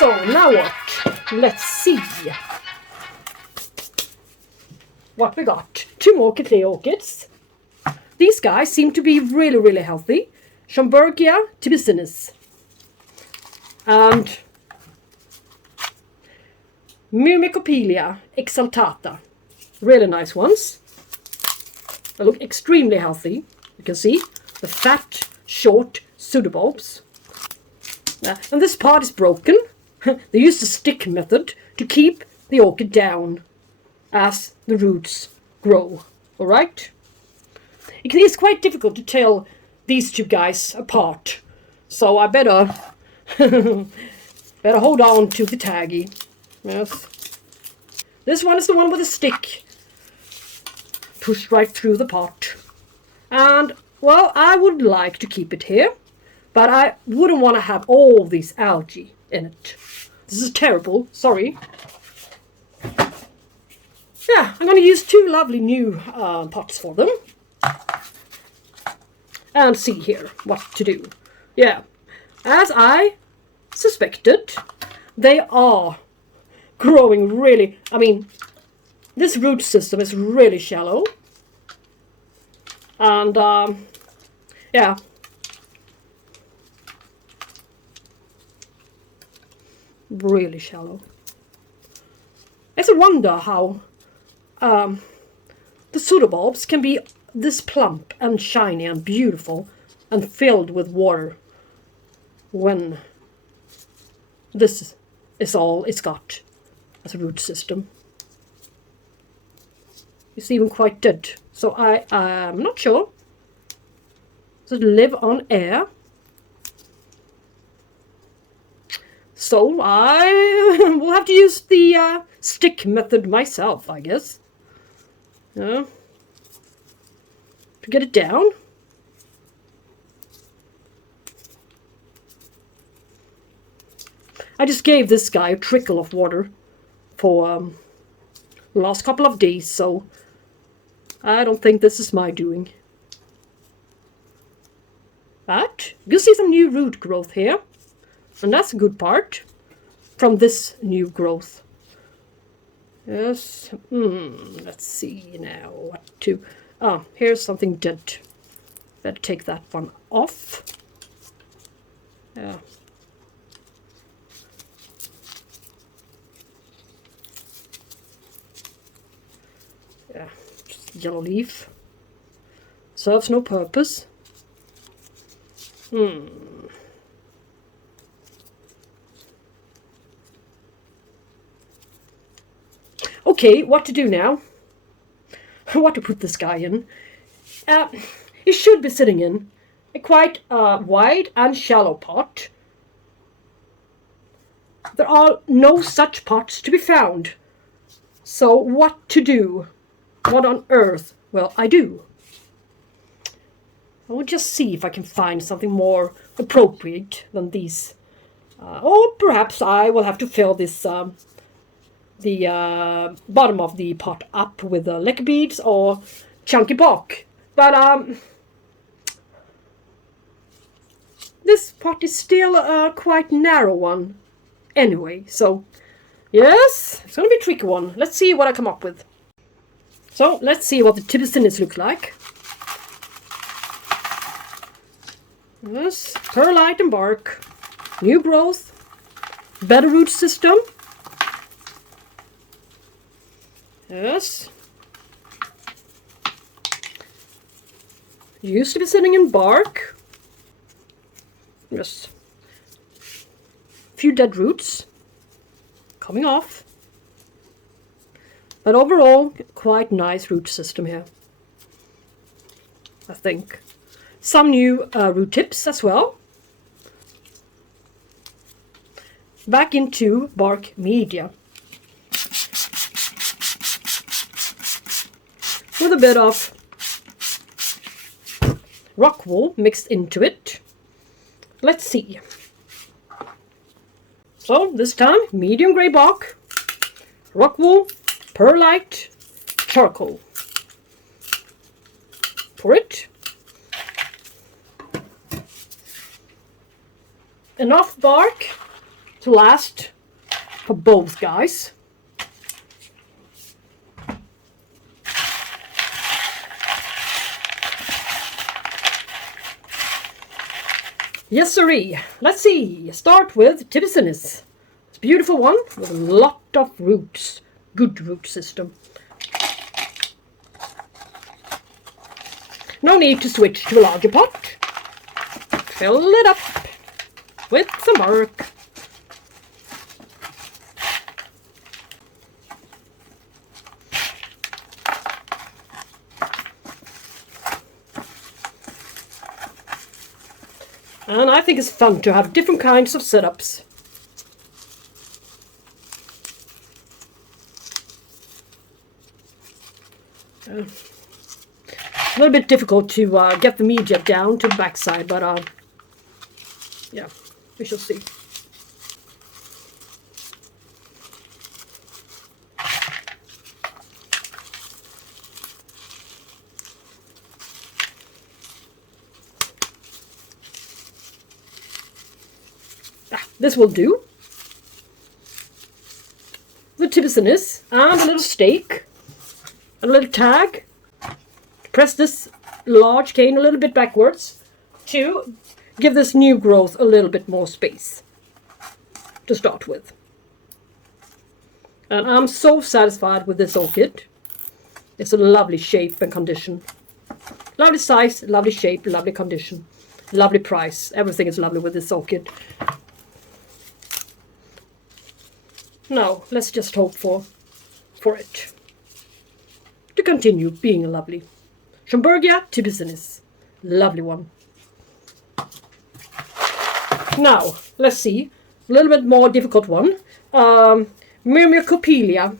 So now what? Let's see what we got. 2 more Cattleya orchids. These guys seem to be really, really healthy. Schwerter tibicinis. And Myrmecopelia exaltata. Really nice ones. They look extremely healthy. You can see the fat, short pseudobulbs. And this part is broken. They used the stick method to keep the orchid down as the roots grow. Alright? It is quite difficult to tell these 2 guys apart. So I better hold on to the taggy. Yes. This one is the one with a stick pushed right through the pot. And, well, I would like to keep it here, but I wouldn't want to have all these algae in it. This is terrible, sorry. Yeah, I'm going to use 2 lovely new pots for them. And see here what to do. Yeah, as I suspected, they are growing really, I mean, this root system is really shallow. And, yeah. Really shallow. It's a wonder how the pseudobulbs can be this plump and shiny and beautiful and filled with water when this is all it's got as a root system. It's even quite dead. So I'm not sure. Does it live on air? So I will have to use the stick method myself, I guess. Yeah. To get it down. I just gave this guy a trickle of water for the last couple of days, so I don't think this is my doing. But you can see some new root growth here, and that's a good part from this new growth. Yes, let's see now what to... Ah, here's something dead. Better take that one off. Yeah. Yeah, just yellow leaf. Serves no purpose. Okay, what to do now? What to put this guy in? He should be sitting in a quite wide and shallow pot. There are no such pots to be found. So what to do? What on earth will I do? I will just see if I can find something more appropriate than these. Or perhaps I will have to fill this the bottom of the pot up with Lucke beads or chunky bark. But this pot is still a quite narrow one anyway. So yes, it's going to be a tricky one. Let's see what I come up with. So let's see what the tibicinis look like. Yes, perlite and bark, new growth, better root system. Yes. Used to be sitting in bark. Yes. Few dead roots coming off. But overall, quite nice root system here, I think. Some new root tips as well. Back into bark media. With a bit of rock wool mixed into it. Let's see. So this time, medium grey bark, rock wool, perlite, charcoal. Pour it. Enough bark to last for both guys. Yes, sirree. Let's see. Start with Pt2. It's a beautiful one with a lot of roots. Good root system. No need to switch to a larger pot. Fill it up with some work. And I think it's fun to have different kinds of setups. A little bit difficult to get the media down to the backside, but yeah, we shall see. This will do. The Pt2 and a little stake, a little tag. Press this large cane a little bit backwards to give this new growth a little bit more space to start with. And I'm so satisfied with this orchid. It's a lovely shape and condition. Lovely size, lovely shape, lovely condition, lovely price. Everything is lovely with this orchid. Now, let's just hope for it to continue being lovely. Schwerter Pt2. Lovely one. Now, let's see. A little bit more difficult one. Myrmecopelia.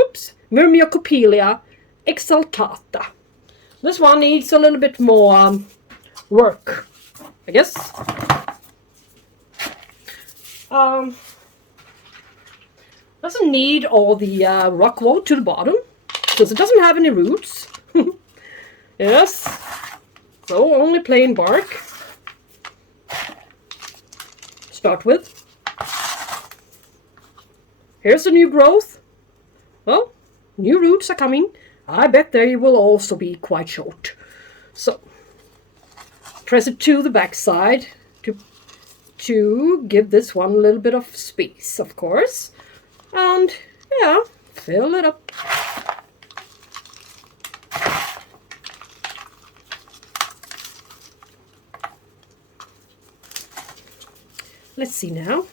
Oops. Myrmecopelia exaltata. This one needs a little bit more work, I guess. Doesn't need all the rock wool to the bottom, because it doesn't have any roots. Yes, so only plain bark. Start with. Here's the new growth. Well, new roots are coming. I bet they will also be quite short. So, press it to the back side to give this one a little bit of space, of course. And, yeah, fill it up. Let's see now.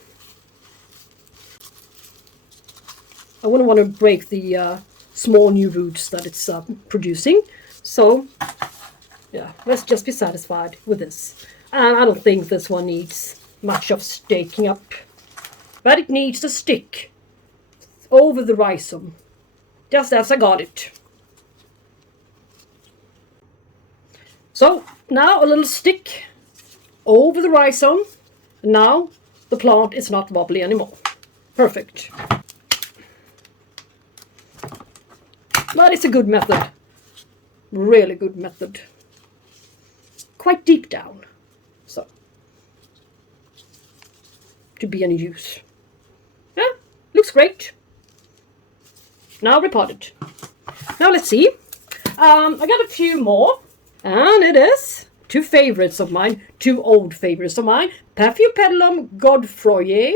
I wouldn't want to break the small new roots that it's producing. So, yeah, let's just be satisfied with this. And I don't think this one needs much of staking up. But it needs to stick over the rhizome, just as I got it. So, now a little stick over the rhizome. Now the plant is not wobbly anymore. Perfect. But it's a good method. Really good method. Quite deep down. So, to be any use. Yeah, looks great. Now repotted. Now let's see. I got a few more. And it is two favorites of mine. Two old favorites of mine. Paphiopedilum Godefroyae.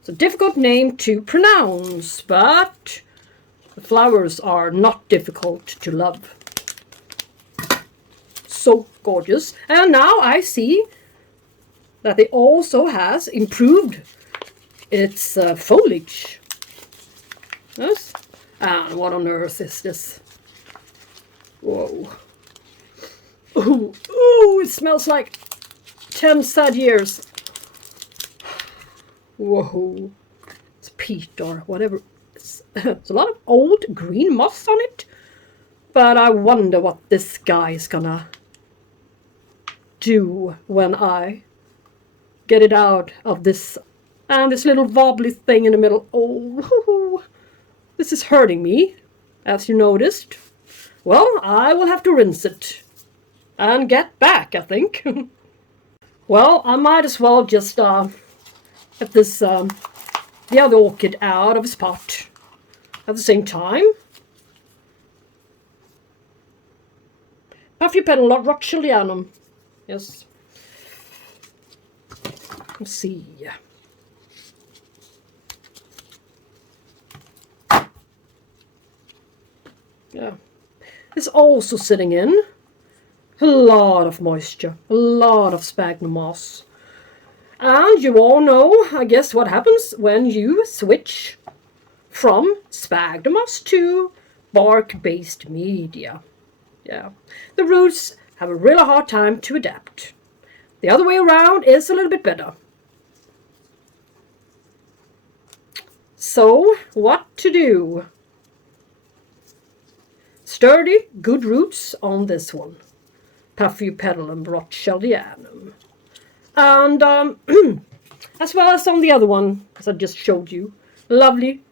It's a difficult name to pronounce, but the flowers are not difficult to love. So gorgeous. And now I see that it also has improved its foliage. Yes. And what on earth is this? Whoa. Ooh, ooh, it smells like 10 sad years. Whoa. It's peat or whatever. It's a lot of old green moss on it. But I wonder what this guy is gonna do when I get it out of this. And this little wobbly thing in the middle. Oh, this is hurting me, as you noticed. Well, I will have to rinse it and get back, I think. Well, I might as well just get this the other orchid out of its pot at the same time. Paphiopedilum Rothschildianum. Yes. Let's see. Yeah. It's also sitting in a lot of moisture, a lot of sphagnum moss. And you all know, I guess, what happens when you switch from sphagnum moss to bark-based media. Yeah, the roots have a really hard time to adapt. The other way around is a little bit better. So, what to do? Sturdy, good roots on this one. Paphiopedilum Rothschildianum. And as well as on the other one, as I just showed you, lovely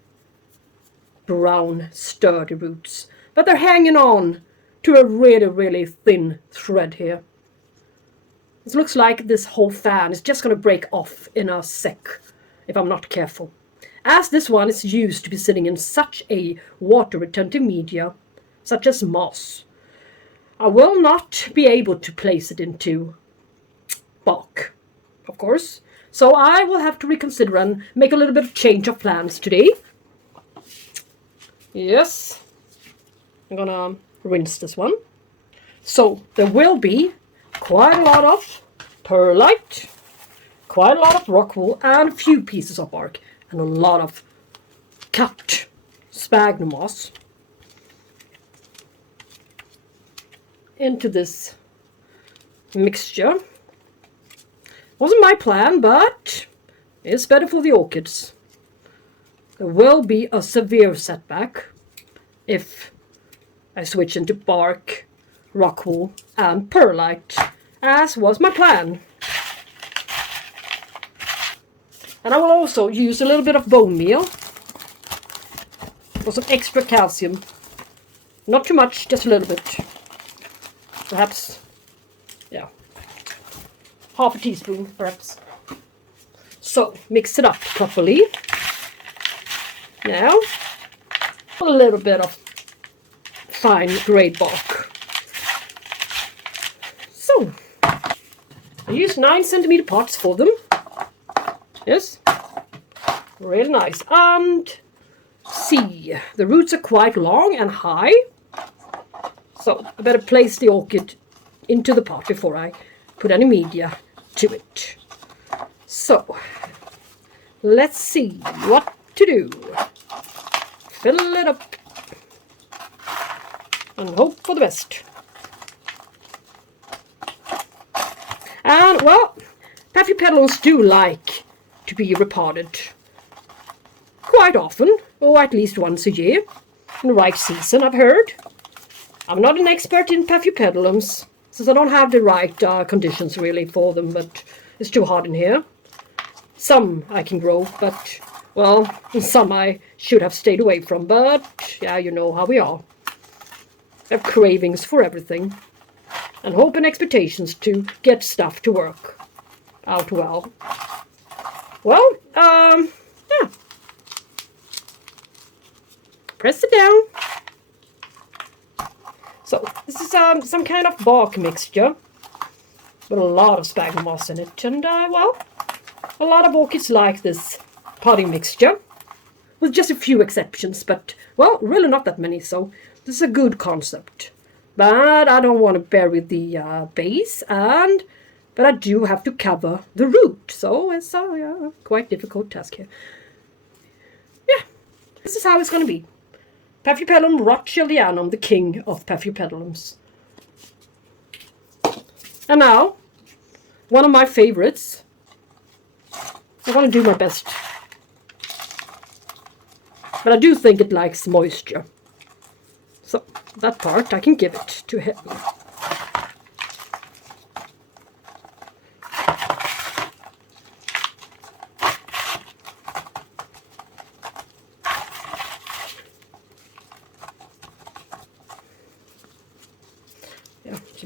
brown sturdy roots. But they're hanging on to a really, really thin thread here. It looks like this whole fan is just going to break off in a sec if I'm not careful. As this one is used to be sitting in such a water-retentive media, such as moss, I will not be able to place it into bark, of course. So I will have to reconsider and make a little bit of change of plans today. Yes. I'm gonna rinse this one. So there will be quite a lot of perlite, quite a lot of rock wool, and a few pieces of bark, and a lot of cut sphagnum moss into this mixture. Wasn't my plan, but it's better for the orchids. There will be a severe setback if I switch into bark, rock wool, and perlite, as was my plan. And I will also use a little bit of bone meal for some extra calcium. Not too much, just a little bit. Perhaps, yeah, half a teaspoon, perhaps. So, mix it up properly. Now, a little bit of fine grade bark. So, I use 9cm pots for them. Yes, really nice. And see, the roots are quite long and high. So I better place the orchid into the pot before I put any media to it. So let's see what to do. Fill it up and hope for the best. And well, Paphiopedilums do like to be repotted quite often, or at least once a year, in the right season, I've heard. I'm not an expert in Paphiopedilums, since I don't have the right conditions really for them, but it's too hot in here. Some I can grow, but, well, some I should have stayed away from, but, yeah, you know how we are. I have cravings for everything, and hope and expectations to get stuff to work out well. Well, yeah. Press it down. So, this is some kind of bark mixture with a lot of sphagnum moss in it. And, well, a lot of orchids like this potting mixture, with just a few exceptions. But, well, really not that many, so this is a good concept. But I don't want to bury the base, but I do have to cover the root. So, it's a quite difficult task here. Yeah, this is how it's going to be. Paphiopedilum Rothschildianum, the king of Paphiopedilums. And now, one of my favorites. I'm going to do my best. But I do think it likes moisture. So, that part I can give it to him.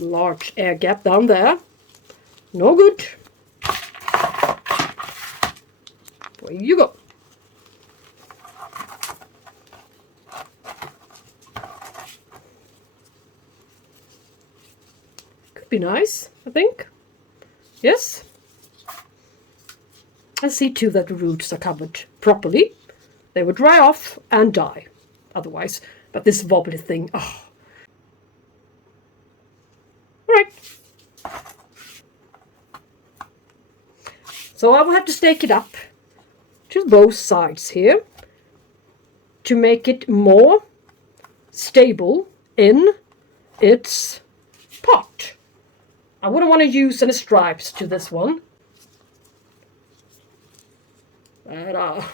Large air gap down there. No good. Away you go. Could be nice, I think. Yes. And see too that the roots are covered properly. They would dry off and die otherwise. But this wobbly thing, oh. Alright. So I will have to stake it up to both sides here to make it more stable in its pot. I wouldn't want to use any stripes to this one. But,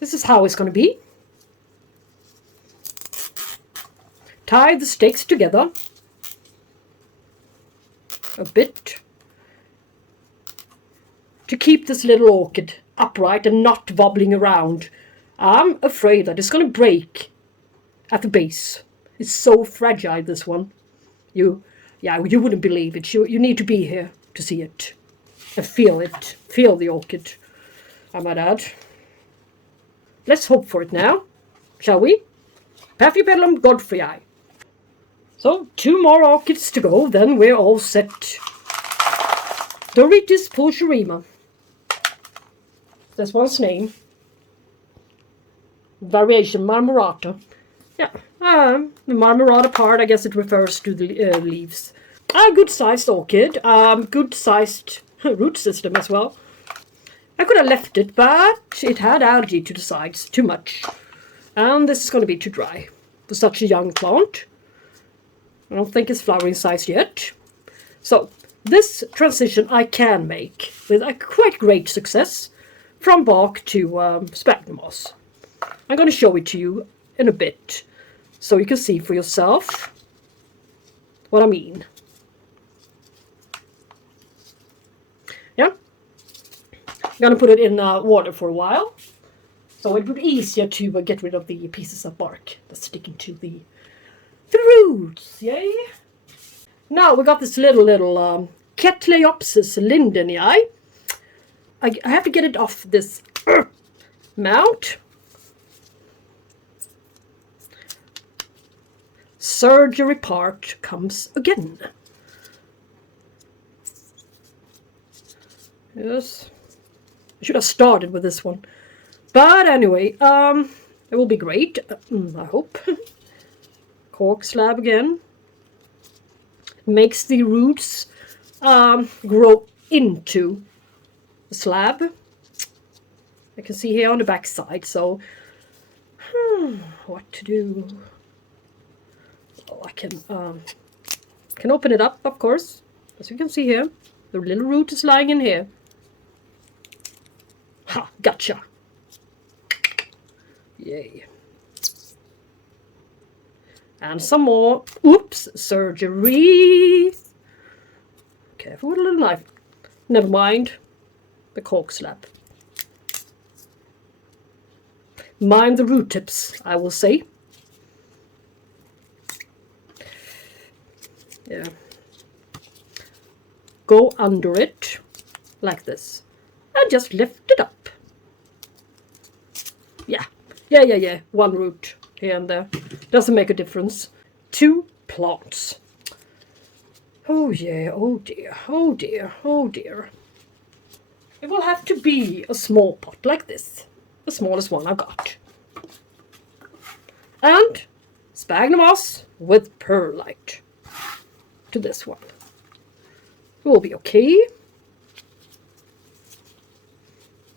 this is how it's going to be. Tie the stakes together a bit to keep this little orchid upright and not wobbling around. I'm afraid that it's going to break at the base. It's so fragile, this one. You wouldn't believe it. You need to be here to see it and feel it. Feel the orchid, I might add. Let's hope for it now, shall we? Paphiopedilum Godefroyae. So 2 more orchids to go, then we're all set. Doritis pulcherrima. That's one's name. Variation Marmorata. Yeah, the Marmorata part, I guess it refers to the leaves. A good-sized orchid. Good-sized root system as well. I could have left it, but it had algae to the sides, too much. And this is going to be too dry for such a young plant. I don't think it's flowering size yet. So, this transition I can make with a quite great success from bark to sphagnum moss. I'm going to show it to you in a bit so you can see for yourself what I mean. Yeah, I'm going to put it in water for a while so it would be easier to get rid of the pieces of bark that's sticking to the roots. Yay! Now we got this little Cattleya lindenii. I have to get it off this mount. Surgery part comes again. Yes, I should have started with this one, but anyway, it will be great. I hope. Cork slab again. Makes the roots grow into the slab. I can see here on the back side. So, what to do? Oh, I can open it up, of course, as you can see here. The little root is lying in here. Ha! Gotcha. Yay. And some more. Oops! Surgery. Careful with a little knife. Never mind. The cork slab. Mind the root tips, I will say. Yeah. Go under it like this and just lift it up. Yeah. One root here and there. Doesn't make a difference. 2 plants. Oh yeah, oh dear, oh dear, oh dear. It will have to be a small pot like this. The smallest one I've got. And sphagnum moss with perlite to this one. It will be okay.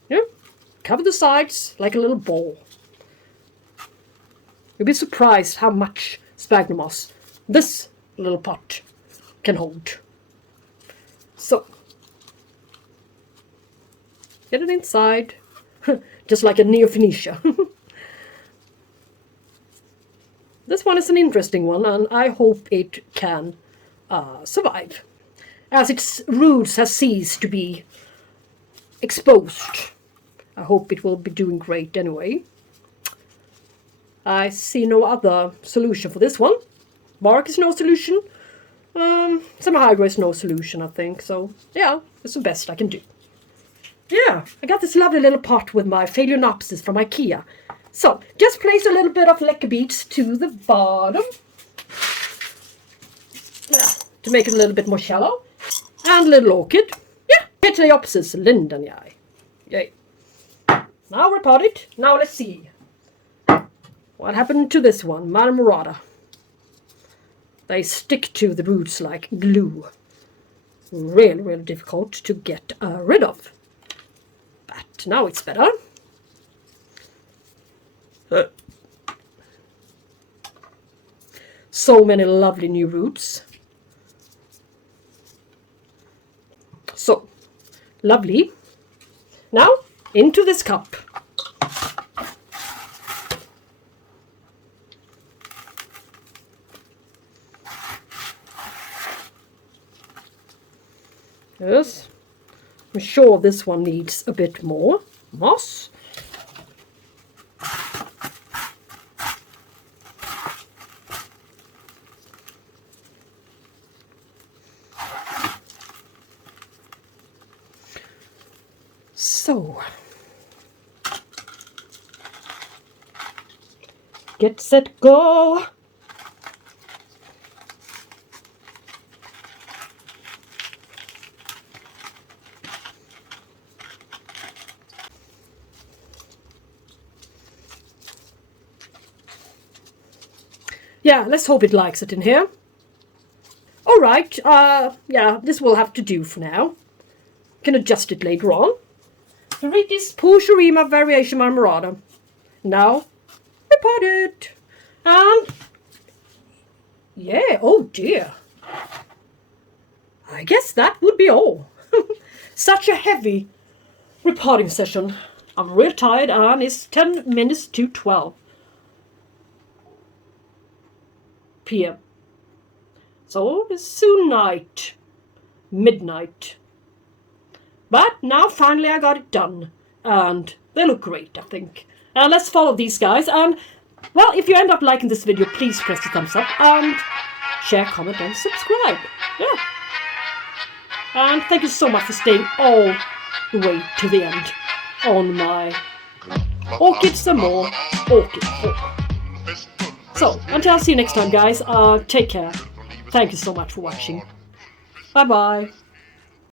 Yeah. Cover the sides like a little ball. You'll be surprised how much sphagnum moss this little pot can hold. So, get it inside, just like a Neo-Phoenicia. This one is an interesting one, and I hope it can survive, as its roots have ceased to be exposed. I hope it will be doing great anyway. I see no other solution for this one. Bark is no solution. Some hydro is no solution, I think. So, yeah, it's the best I can do. yeah, I got this lovely little pot with my Phalaenopsis from IKEA. So, just place a little bit of Lucke beads to the bottom. Yeah, to make it a little bit more shallow. And a little orchid. Yeah, Paphiopedilum Lindenjae. Yay. Now repot it. Now let's see. What happened to this one? Marmorata. They stick to the roots like glue. Really, really difficult to get rid of. But now it's better. So many lovely new roots. So, lovely. Now, into this cup. Yes, I'm sure this one needs a bit more moss. So, get set, go! Yeah, let's hope it likes it in here. Alright, yeah, this will have to do for now. Can adjust it later on. To read this Pusharima variation Marmorata. Now, repot it. And, yeah, oh dear. I guess that would be all. Such a heavy repotting session. I'm real tired and it's 10 minutes to 12 p.m. So it's soon night, midnight. But now finally I got it done, and they look great, I think. Let's follow these guys, and well, if you end up liking this video, please press the thumbs up and share, comment, and subscribe. Yeah. And thank you so much for staying all the way to the end on my Orchids and More Orchid haul. So, until I see you next time, guys, take care. Thank you so much for watching. Bye-bye.